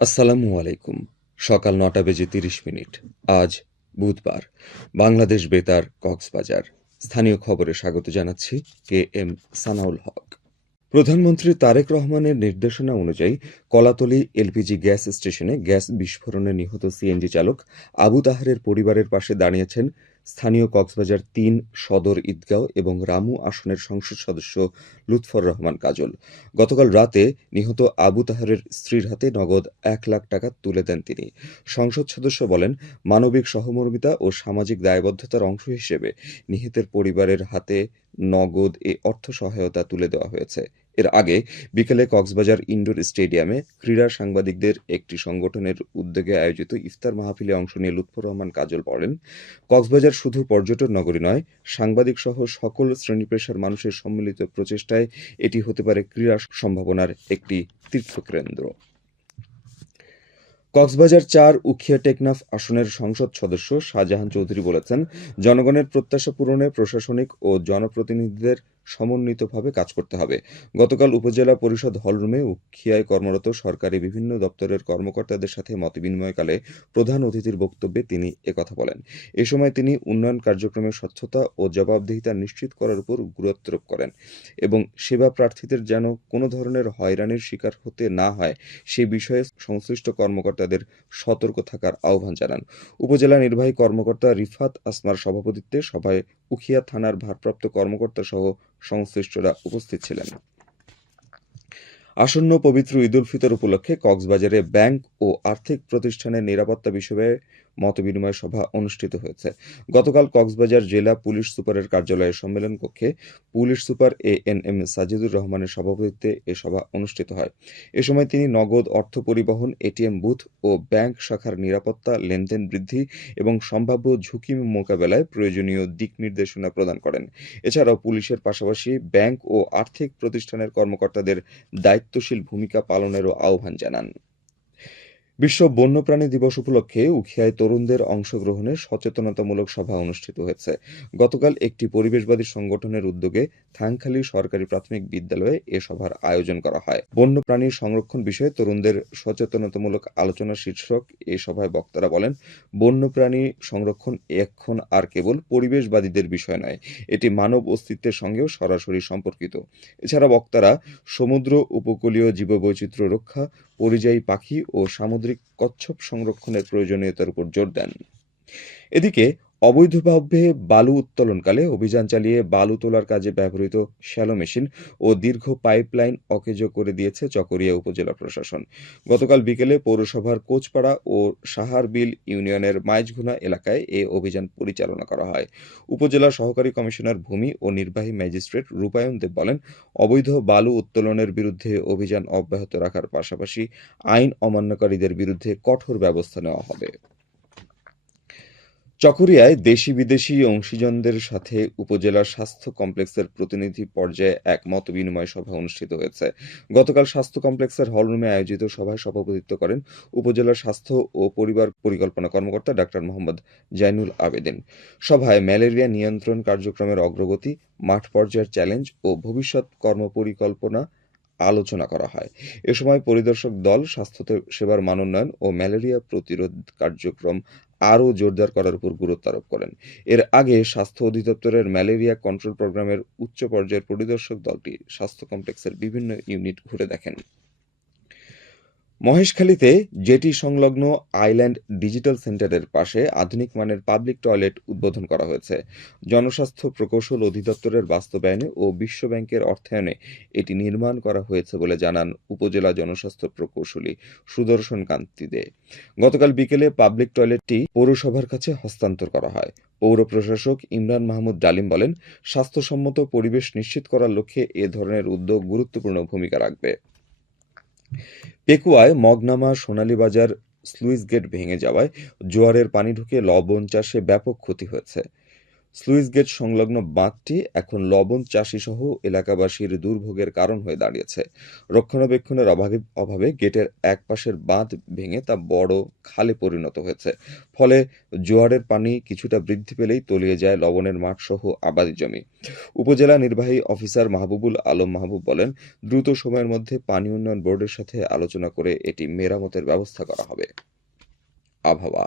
আসসালামু আলাইকুম। সকাল ৯টা বেজে ৩০ মিনিট। আজ বুধবার। বাংলাদেশ বেতার, কক্সবাজার। স্থানীয় খবরে স্বাগত জানাচ্ছি KM সানাউল হক। প্রধানমন্ত্রী তারেক রহমানের নির্দেশনা অনুযায়ী কলাতলী এলপিজি গ্যাস স্টেশনে গ্যাস বিস্ফোরণে নিহত সিএনজি চালক আবু তাহেরের পরিবারের পাশে দাঁড়িয়েছেন স্থানীয় কক্সবাজার-৩ সদর ঈদগাঁও এবং রামু আসনের সংসদ সদস্য লুৎফর রহমান কাজল। গতকাল রাতে নিহত আবু তাহেরের স্ত্রীর হাতে নগদ ১ লাখ টাকা তুলে দেন তিনি। সংসদ সদস্য বলেন, মানবিক সহমর্মিতা ও সামাজিক দায়বদ্ধতার অংশ হিসেবে নিহতের পরিবারের হাতে নগদ এ অর্থ সহায়তা তুলে দেওয়া হয়েছে। এর আগে বিকেলে কক্সবাজার ইনডোর স্টেডিয়ামে ক্রীড়া সাংবাদিকদের একটি সংগঠনের উদ্যোগে আয়োজিত ইফতার মাহফিলে অংশ নিয়ে লুৎফর রহমান কাজল বলেন, কক্সবাজার শুধু পর্যটন নগরী নয়, সাংবাদিক সহ সকল শ্রেণী-পেশার মানুষের সম্মিলিত প্রচেষ্টায় এটি হতে পারে ক্রীড়া সম্ভাবনার একটি তীর্থকেন্দ্র। কক্সবাজার-৪ উখিয়া টেকনাফ আসনের সংসদ সদস্য শাহজাহান চৌধুরী বলেছেন, জনগণের প্রত্যাশা পূরণে প্রশাসনিক ও জনপ্রতিনিধিদের সমন্বিতভাবে কাজ করতে হবে। গতকাল উপজেলা পরিষদ হলরুমে উখিয়ায় কর্মরত সরকারি বিভিন্ন দপ্তরের কর্মকর্তাদের সাথে মতবিনিময়কালে প্রধান অতিথির বক্তব্যে তিনি একথা বলেন। এ সময় তিনি উন্নয়ন কার্যক্রমের স্বচ্ছতা ও জবাবদিহিতা নিশ্চিত করার উপর গুরুত্বারোপ করেন এবং সেবা প্রার্থীদের যেন কোনো ধরনের হয়রানির শিকার হতে না হয় সে বিষয়ে সংশ্লিষ্ট কর্মকর্তাদের সতর্ক থাকার আহ্বান জানান। উপজেলা নির্বাহী কর্মকর্তা রিফাত আসমার সভাপতিত্বে সভায় উখিয়া থানার ভারপ্রাপ্ত কর্মকর্তা সহ সংশ্লিষ্টরা উপস্থিত ছিলেন। আসন্ন পবিত্র ঈদুল ফিতর উপলক্ষে কক্সবাজারে ব্যাংক ও আর্থিক প্রতিষ্ঠানের নিরাপত্তা বিষয়ে মতবিনিময় সভা অনুষ্ঠিত হয়েছে। গতকাল কক্সবাজার জেলা পুলিশ সুপারের কার্যালয়ের সম্মেলন কক্ষে পুলিশ সুপার ANM সাজিদুর রহমানের সভাপতিত্বে এ সভা অনুষ্ঠিত হয়। এ সময় তিনি নগদ অর্থ পরিবহন, এটিএম বুথ ও ব্যাংক শাখার নিরাপত্তা, লেনদেন বৃদ্ধি এবং সম্ভাব্য ঝুঁকি মোকাবেলায় প্রয়োজনীয় দিক নির্দেশনা প্রদান করেন। এছাড়াও পুলিশের পাশাপাশি ব্যাংক ও আর্থিক প্রতিষ্ঠানের কর্মকর্তাদের দায়িত্বশীল ভূমিকা পালনেরও আহ্বান জানান। বিশ্ব বন্যপ্রাণী দিবস উপলক্ষে উখিয়ায় তরুণদের অংশগ্রহণে সচেতনতামূলক সভা অনুষ্ঠিত হয়েছে। গতকাল একটি পরিবেশবাদী সংগঠনের উদ্যোগে থাংখালী সরকারি প্রাথমিক বিদ্যালয়ে এ সভার আয়োজন করা হয়। বন্যপ্রাণীর সংরক্ষণ বিষয়ে তরুণদের সচেতনতামূলক আলোচনা শীর্ষক এ সভায় বক্তারা বলেন, বন্যপ্রাণী সংরক্ষণ এখন আর কেবল পরিবেশবাদীদের বিষয় নয়, এটি মানব অস্তিত্বের সঙ্গেও সরাসরি সম্পর্কিত। এছাড়া বক্তারা সমুদ্র উপকূলীয় জীববৈচিত্র্য রক্ষা, পরিযায়ী পাখি ও সামুদ্রিক কচ্ছপ সংরক্ষণের প্রয়োজনীয়তার উপর জোর দেন। এদিকে অবৈধভাবে বালু উত্তোলনকালে অভিযান চালিয়ে বালু তোলার কাজে ব্যবহৃত শ্যালো মেশিন ও দীর্ঘ পাইপলাইন অকেজো করে দিয়েছে চকরিয়া উপজেলা প্রশাসন। গতকাল বিকেলে পৌরসভার কোচপাড়া ও সাহারবিল ইউনিয়নের মাইজঘুনা এলাকায় এ অভিযান পরিচালনা করা হয়। উপজেলা সহকারী কমিশনার ভূমি ও নির্বাহী ম্যাজিস্ট্রেট রূপায়ণ দেব বলেন, অবৈধ বালু উত্তোলনের বিরুদ্ধে অভিযান অব্যাহত রাখার পাশাপাশি আইন অমান্যকারীদের বিরুদ্ধে কঠোর ব্যবস্থা নেওয়া হবে। চকরিয়ায় দেশি-বিদেশি অংশীজনদের সাথে উপজেলা স্বাস্থ্য কমপ্লেক্সের প্রতিনিধি পর্যায়ে এক মতবিনিময় সভা অনুষ্ঠিত হয়েছে। গতকাল স্বাস্থ্য কমপ্লেক্সের হলরুমে আয়োজিত সভায় সভাপতিত্ব করেন উপজেলা স্বাস্থ্য ও পরিবার পরিকল্পনা কর্মকর্তা ডাক্তার মোহাম্মদ জাইনুল আবেদিন। সভায় ম্যালেরিয়া নিয়ন্ত্রণ কার্যক্রমের অগ্রগতি, মাঠ পর্যায়ের চ্যালেঞ্জ ও ভবিষ্যৎ কর্মপরিকল্পনা আলোচনা করা হয়। এ সময় পরিদর্শক দল স্বাস্থ্য সেবার মানোন্নয়ন ও ম্যালেরিয়া প্রতিরোধ কার্যক্রম আরও জোরদার করার উপর গুরুত্ব আরোপ করেন। এর আগে স্বাস্থ্য অধিদপ্তরের ম্যালেরিয়া কন্ট্রোল প্রোগ্রামের উচ্চ পর্যায়ের পরিদর্শক দলটি স্বাস্থ্য কমপ্লেক্সের বিভিন্ন ইউনিট ঘুরে দেখেন। মহেশখালীতে জেটি সংলগ্ন আইল্যান্ড ডিজিটাল সেন্টারের পাশে আধুনিক মানের পাবলিক টয়লেট উদ্বোধন করা হয়েছে। জনস্বাস্থ্য প্রকৌশল অধিদপ্তরের বাস্তবায়নে ও বিশ্ব ব্যাংকের অর্থায়নে এটি নির্মাণ করা হয়েছে বলে জানান উপজেলা জনস্বাস্থ্য প্রকৌশলী সুদর্শন কান্তি দে। গতকাল বিকেলে পাবলিক টয়লেটটি পৌরসভার কাছে হস্তান্তর করা হয়। পৌর প্রশাসক ইমরান মাহমুদ ডালিম বলেন, স্বাস্থ্যসম্মত পরিবেশ নিশ্চিত করার লক্ষ্যে এ ধরনের উদ্যোগ গুরুত্বপূর্ণ ভূমিকা রাখবে। পেকুয়ায় মগনামা সোনালী বাজার স্লুইস গেট ভেঙে যাওয়ায় জোয়ারের পানি ঢুকে লবণ চাষে ব্যাপক ক্ষতি হয়েছে। স্লুইস গেট সংলগ্ন বাঁধটি এখন লবণ চাষী সহ এলাকাবাসীর দুর্ভোগের কারণ হয়ে দাঁড়িয়েছে। রক্ষণাবেক্ষণের অভাবে গেটের এক পাশের বাঁধ ভেঙে তা বড় খালে পরিণত হয়েছে। ফলে জোয়ারের পানি কিছুটা বৃদ্ধি পেলেই তলিয়ে যায় লবণের মাঠ সহ আবাদি জমি। উপজেলা নির্বাহী অফিসার মাহবুবুল আলম মাহবুব বলেন, দ্রুত সময়ের মধ্যে পানি উন্নয়ন বোর্ডের সাথে আলোচনা করে এটি মেরামতের ব্যবস্থা করা হবে। আবহাওয়া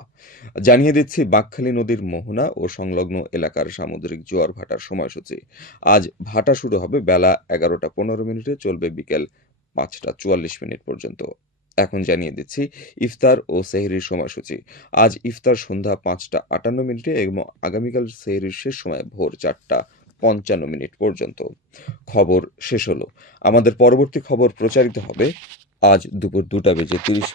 জানিয়ে দিচ্ছি বাঁকখালী নদীর মোহনা ও সংলগ্ন এলাকার সামুদ্রিক জোয়ার ভাটার সময়সূচি। আজ ভাটা শুরু হবে বেলা 11:15 চলবে বিকেল 5:44 পর্যন্ত। এখন জানিয়ে দিচ্ছি ইফতার ও সেহরির সময়সূচি। আজ ইফতার সন্ধ্যা 5:58 এবং আগামীকাল সেহরির শেষ সময় ভোর 4:55 পর্যন্ত। খবর শেষ হলো। আমাদের পরবর্তী খবর প্রচারিত হবে আজ দুপুর 2:30